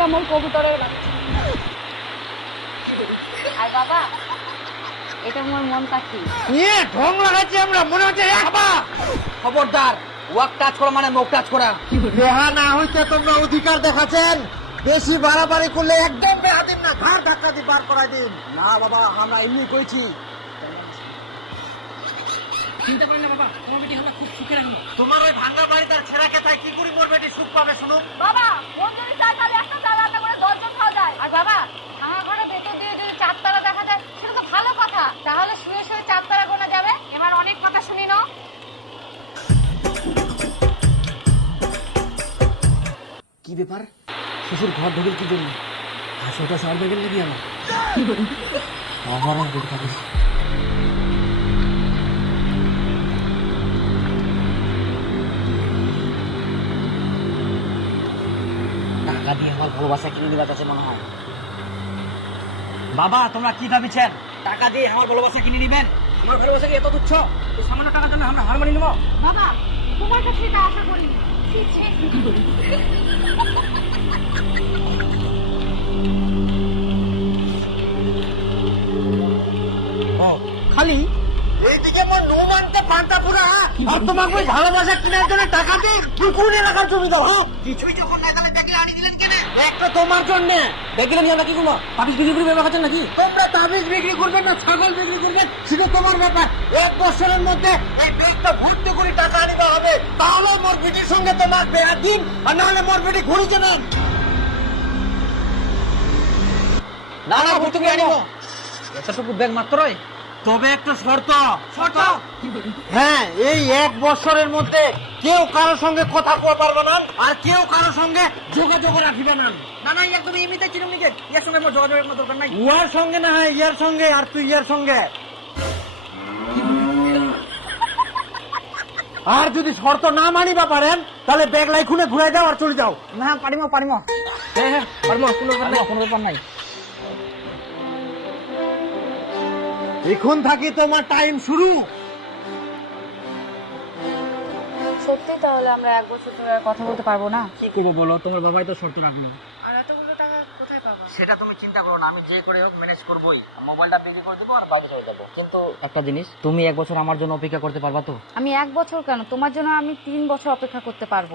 এটা মোর কবুতরের বাচ্চা। আর বাবা এটা মোর মন পাখি নিয়ে ঢং লাগাচ্ছি আমরা মনে হচ্ছে এ হাবা খবরদার ওয়াক টাচ করা মানে মুখ টাচ করা। না হইতে তোমরা অধিকার দেখাচ্ছেন। বেশি বাড়াবাড়ি করলে একদম বেহা দিন না ঘাড় ধাক্কা দিয়ে বার করাই দিন। না বাবা আমরা এমনি করেছি চিন্তা করেন না বাবা তোমার বেটি আমরা খুব সুখে রাখব তোমার ওই ভাঙ্গা বাড়ি তার ছেঁড়া খেতায় কি করি মরবে এটি সুখ পাবে শুনো বাবা ব্যাপার? শ্বশুর ঘর ঢুকে কি জন্য? হাসিটা সার দেখেন নাকি আমার? আমার আর থাকে টাকা দিয়ে আমার ভালোবাসা কিনে দেওয়ার কাছে মনে হয়। বাবা তোমরা কি ভাবিছেন? টাকা দিয়ে আমার ভালোবাসা কিনে নিবেন? আমার ভালোবাসা কি এত তুচ্ছ? সামান্য টাকার জন্য আমরা হার মানি নেব? বাবা তোমার কাছে এটা আশা করি ছি, ছি। খালি? এইদিকে আমার নো মানতে পান্তা পুরা আর তোমাকে ওই ভালোবাসা কেনার জন্য টাকা দিয়ে রাখার দাও হ্যাঁ? কিছুই যখন দেখালে দেখে আনি দিলেন কেন? একটা তোমার জন্য। দেখলেন আমরা কি করব? পাপিস বিক্রি করে ব্যবহার করছেন নাকি? তোমরা তাবিজ বিক্রি করবেন না ছাগল বিক্রি করবেন সেটা তোমার ব্যাপার। এক বছরের মধ্যে এই ব্যাগটা ভর্তি করে টাকা আনিতে হবে। তাহলে সঙ্গে তোমার বেয়া দিন আর নাহলে মোর বেটি ঘুরিতে নেন না না আনিব। এতটুকু ব্যাগ মাত্রই তবে একটা শর্ত। শর্ত? হ্যাঁ এই এক বছরের মধ্যে কেউ কারোর সঙ্গে কথা কওয়া পারবে না আর কেউ কারোর সঙ্গে যোগাযোগ রাখিবে না। না না একদম এমনিতে চিনুম নিজে। এর সঙ্গে আমার যোগাযোগের কোনো দরকার নাই। উয়ার সঙ্গে না হয় ইয়ার সঙ্গে আর তুই ইয়ার সঙ্গে। আর যদি শর্ত না মানিবা পারেন তাহলে ব্যাগ লাই খুলে ঘুরাই দাও আর চলে যাও। না পারিম পারিম। হ্যাঁ হ্যাঁ পারিম কোনো ব্যাপার নাই। কোনো ব্যাপার নাই। এখন থাকি তোমার টাইম শুরু। সত্যি তাহলে আমরা এক বছর ধরে আর কথা বলতে পারব না? কি করব বলো? তোমার বাবাই তো শর্ত রাখল আর এতগুলো টাকা কোথায় পাবো সেটা তুমি চিন্তা করো না আমি যে করে হোক ম্যানেজ করবোই। মোবাইলটা বিক্রি করে দেবো আর বাকি চলে যাব কিন্তু একটা জিনিস তুমি এক বছর আমার জন্য অপেক্ষা করতে পারবা তো? আমি এক বছর কেন? তোমার জন্য আমি তিন বছর অপেক্ষা করতে পারব।